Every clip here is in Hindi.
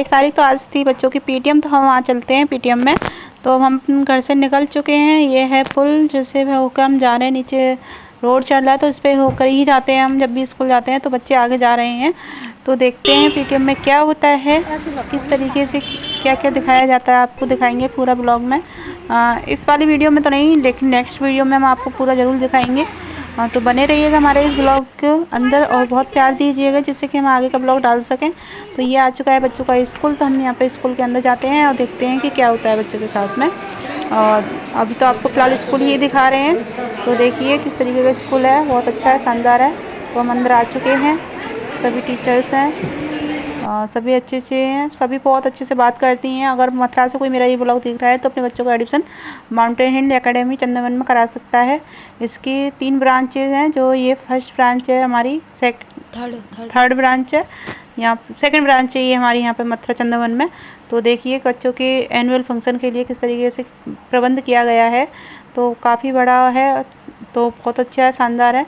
22 तारीख तो आज थी बच्चों की पीटीएम, तो हम वहाँ चलते हैं पीटीएम में। तो हम घर से निकल चुके हैं, ये है पुल जिससे होकर हम जा रहे हैं। नीचे रोड चल रहा है तो इस पर होकर ही जाते हैं हम जब भी स्कूल जाते हैं। तो बच्चे आगे जा रहे हैं, तो देखते हैं पीटीएम में क्या होता है, किस तरीके से क्या क्या दिखाया जाता है, आपको दिखाएंगे पूरा ब्लॉग में। इस वाली वीडियो में तो नहीं, लेकिन नेक्स्ट वीडियो में हम आपको पूरा ज़रूर दिखाएंगे। तो बने रहिएगा हमारे इस ब्लॉग के अंदर और बहुत प्यार दीजिएगा जिससे कि हम आगे का ब्लॉग डाल सकें। तो ये आ चुका है बच्चों का स्कूल, तो हम यहाँ पे स्कूल के अंदर जाते हैं और देखते हैं कि क्या होता है बच्चों के साथ में। और अभी तो आपको फ़िलहाल स्कूल ही दिखा रहे हैं, तो देखिए किस तरीके का स्कूल है, बहुत अच्छा है, शानदार है। तो हम अंदर आ चुके हैं, सभी टीचर्स हैं, सभी अच्छे हैं, सभी बहुत अच्छे से बात करती हैं। अगर मथुरा से कोई मेरा ये ब्लॉग देख रहा है तो अपने बच्चों का एडमिशन माउंटेन हिल एकेडमी चंदन में करा सकता है। इसकी 3 ब्रांचेज हैं, जो ये फर्स्ट ब्रांच है हमारी, थर्ड ब्रांच है, यहाँ सेकंड ब्रांच है ये हमारी यहाँ पे मथुरा चंदन में। तो देखिए बच्चों के एनुअल फंक्शन के लिए किस तरीके से प्रबंध किया गया है, तो काफ़ी बड़ा है, तो बहुत अच्छा है, शानदार है।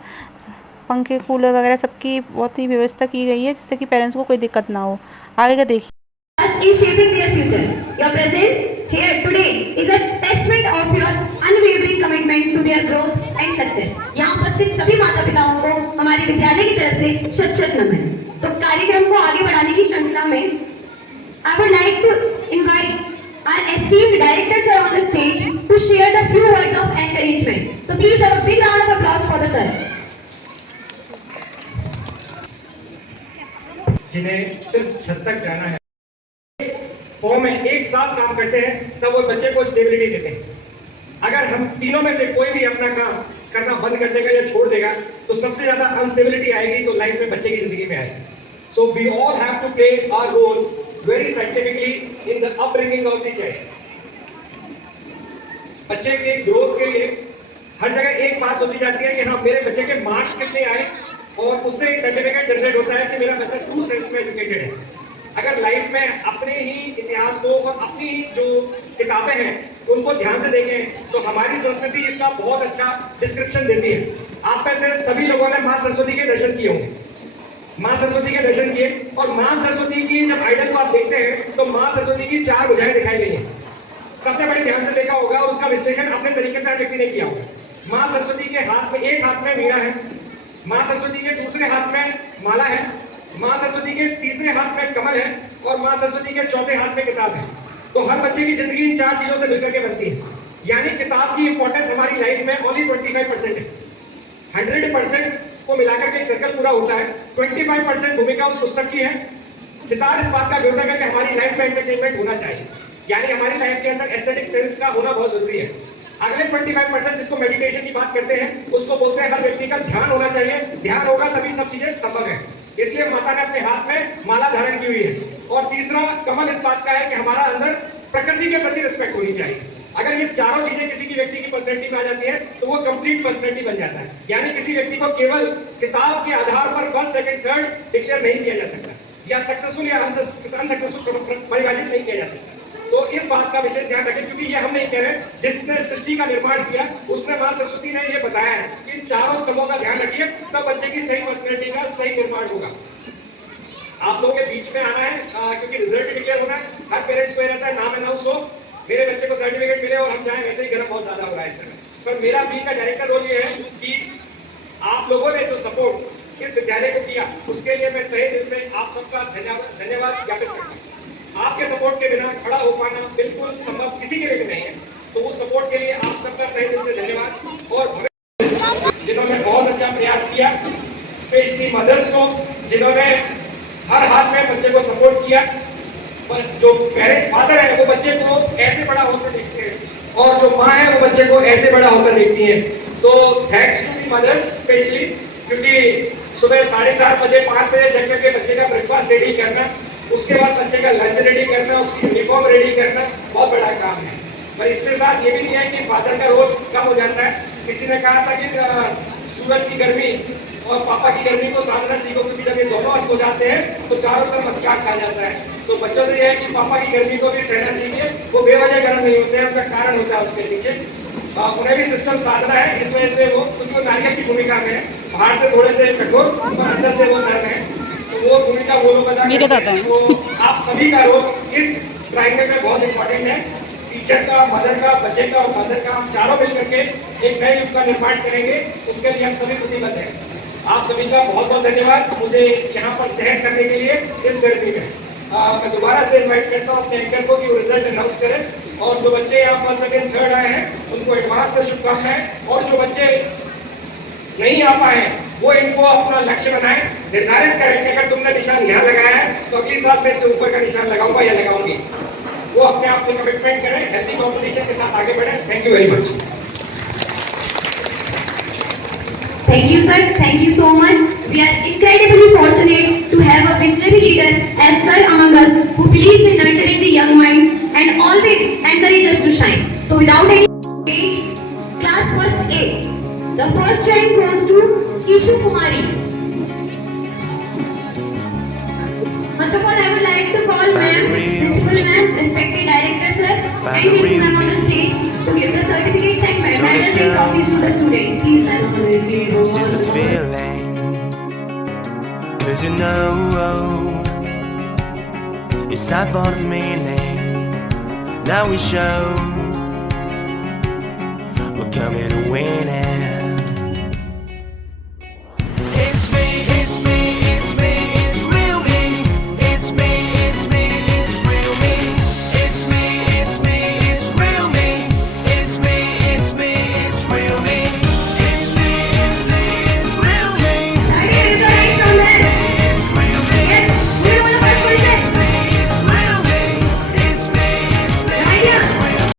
पंखे कूलर वगैरह सबकी बहुत ही व्यवस्था की गई है जिससे कि पेरेंट्स को कोई दिक्कत ना हो। आगे का देखिए। is shaping their future. Your presence here today is a testament of your unwavering commitment to their growth and success. यहाँ उपस्थित सभी माता पिताओं को हमारे विद्यालय की तरफ से शत शत नमन। तो कार्यक्रम को आगे बढ़ाने की श्रृंखला में I would like to invite our esteemed directors are on the stage to share the few words of encouragement. So please have a big round of applause for the sir. जिन्हें सिर्फ छत तक जाना है, फॉर्म में एक साथ काम करते हैं, तब वो बच्चे को स्टेबिलिटी देते हैं। अगर हम तीनों में से कोई भी अपना काम करना बंद कर देगा या छोड़ देगा, तो सबसे ज्यादा अनस्टेबिलिटी आएगी, तो लाइफ में बच्चे की जिंदगी में आएगी। So we all have to play our role very scientifically in the upbringing of the child. बच्चे के ग्रोथ के लिए हर जगह एक बात सोची जाती है कि हाँ, मेरे बच्चे के मार्क्स कितने आए, और उससे एक सर्टिफिकेट जनरेट होता है कि मेरा बच्चा ट्रू सेंस में एजुकेटेड है। अगर लाइफ में अपने ही इतिहास को और अपनी ही जो किताबें हैं उनको ध्यान से देखें, तो हमारी संस्कृति इसका बहुत अच्छा डिस्क्रिप्शन देती है। आप में से सभी लोगों ने माँ सरस्वती के दर्शन किए होंगे, माँ सरस्वती के दर्शन किए, और माँ सरस्वती की जब आइडल को आप देखते हैं तो माँ सरस्वती की 4 भुजाएं दिखाई गई हैं। सबने बड़े ध्यान से देखा होगा और उसका विश्लेषण अपने तरीके से हर व्यक्ति ने किया होगा। माँ सरस्वती के हाथ में, एक हाथ में वीणा है, माँ सरस्वती के दूसरे हाथ में माला है, माँ सरस्वती के तीसरे हाथ में कमल है, और माँ सरस्वती के चौथे हाथ में किताब है। तो हर बच्चे की जिंदगी इन 4 चीजों से मिलकर के बनती है। यानी किताब की इंपॉर्टेंस हमारी लाइफ में ओनली 25% है। 100% को मिलाकर के एक सर्कल पूरा होता है, 25% भूमिका उस पुस्तक की है। सितार इस बात का जोड़ता है कि हमारी लाइफ में एंटरटेनमेंट होना चाहिए, यानी हमारी लाइफ के अंदर एस्थेटिक सेंस का होना बहुत जरूरी है। अगले 25% जिसको मेडिटेशन की बात करते हैं, उसको बोलते हैं हर व्यक्ति का ध्यान होना चाहिए। ध्यान होगा तभी सब चीजें संभव है, इसलिए माता ने अपने हाथ में माला धारण की हुई है। और तीसरा कमल इस बात का है कि हमारा अंदर प्रकृति के प्रति रिस्पेक्ट होनी चाहिए। अगर ये चारों चीजें किसी की व्यक्ति की पर्सनैलिटी में आ जाती है तो वो कंप्लीट पर्सनैलिटी बन जाता है। यानी किसी व्यक्ति को केवल किताब के आधार पर फर्स्ट, सेकंड, थर्ड डिक्लेयर नहीं किया जा सकता, या सक्सेसफुल या अनसक्सेसफुल परिभाषित नहीं किया जा सकता। तो इस बात का विशेष ध्यान रखें, क्योंकि ये हम नहीं कह रहे, जिसने सृष्टि का निर्माण किया उसने माँ सरस्वती ने ये बताया है कि इन चारों स्तंभों का ध्यान रखिए, तब बच्चे की सही पर्सनैलिटी का सही निर्माण होगा। आप लोगों के बीच में आना है, क्योंकि रिजल्ट डिक्लेयर होना है। हर पेरेंट्स को रहता है नाम अनाउंस हो, मेरे बच्चे को सर्टिफिकेट मिले और हम जाएं। वैसे ही गर्म बहुत ज्यादा हो रहा है इस समय, पर मेरा बी का डायरेक्टर रोल ये है कि आप लोगों ने जो सपोर्ट इस विद्यालय को किया, उसके लिए मैं तहे दिल से आप सबका धन्यवाद ज्ञापित करता हूँ। आपके सपोर्ट के बिना खड़ा हो पाना बिल्कुल संभव किसी के लिए भी नहीं है, तो उस सपोर्ट के लिए आप सबका तहे दिल से धन्यवाद। और जिन्होंने बहुत अच्छा प्रयास किया, स्पेशली मदर्स को जिन्होंने हर हाथ में बच्चे को सपोर्ट किया। जो पेरेंट्स फादर है वो बच्चे को ऐसे बड़ा होता देखते हैं, और जो माँ है वो बच्चे को ऐसे बड़ा होता देखती है। तो thanks to the mothers specially, क्योंकि सुबह 4:30 बजे 5 बजे जग करके बच्चे का ब्रेकफास्ट रेडी करना, उसके बाद बच्चे का लंच रेडी करना, उसकी यूनिफॉर्म रेडी करना बहुत बड़ा काम है। पर इससे साथ ये भी नहीं है कि फादर का रोल कम हो जाता है। किसी ने कहा था कि सूरज की गर्मी और पापा की गर्मी को साधना सीखो, क्योंकि जब ये दोनों अस्त हो जाते हैं तो चारों तरफ अंधकार छा जाता है। तो बच्चों से यह है कि पापा की गर्मी को भी सहना सीखिए, वो बेवजह गर्म नहीं होते हैं, उनका कारण होता है उसके पीछे। उन्हें भी सिस्टम साधना है, इस वजह से वो, क्योंकि वो नारियल की भूमिका में है, बाहर से थोड़े से कठोर और अंदर से वो नर्म है। तो वो भूमिका वो लोग अदा करते हैं। तो आप सभी का रोल इस ट्रायंगल में बहुत इंपॉर्टेंट है। टीचर का, मदर का, बच्चे का और फादर का, हम चारों मिल करके एक नए युग का निर्माण करेंगे, उसके लिए हम सभी प्रतिबद्ध हैं। आप सभी का बहुत बहुत धन्यवाद मुझे यहाँ पर सहन करने के लिए इस गर्मी में। मैं दोबारा से इन्वाइट करता हूँ अपने एंकर को कि वो रिजल्ट अनाउंस करें, और जो बच्चे यहाँ फर्स्ट सेकंड थर्ड आए हैं उनको एडवांस में शुभकामनाएं, और जो बच्चे नहीं आ पाए हैं वो इनको अपना लक्ष्य बनाएं, निर्धारित करें कि अगर तुमने निशान यहाँ लगाया है तो अगली साल में इससे ऊपर का निशान लगाऊंगा या लगाऊंगी। वो अपने आप से कमिटमेंट करें, हेल्दी कॉम्पिटिशन के साथ आगे बढ़ें। Thank you very much. Thank you, sir. Thank you so much. We are incredibly fortunate to have a visionary leader as sir among us who believes in nurturing the young minds and always encourages us to shine. So without any change, class first A, the first rank goes to Ishu Kumari. First of all, I would like to call ma'am, principal ma'am, respected director sir, and Hindu ma'am on the stage to give the certificates and medals and trophies to the students. Please stand up. This is the feeling, 'cause you know it's time for the meaning. Now we show we're coming to win it.